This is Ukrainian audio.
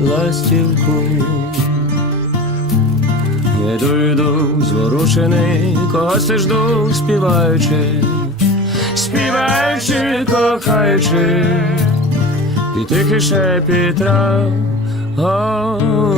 ластівку. Йду, дойду зворушений, когось жду, співаючи, співаючи, кохаючи, і тихий шепіт трав голублячий.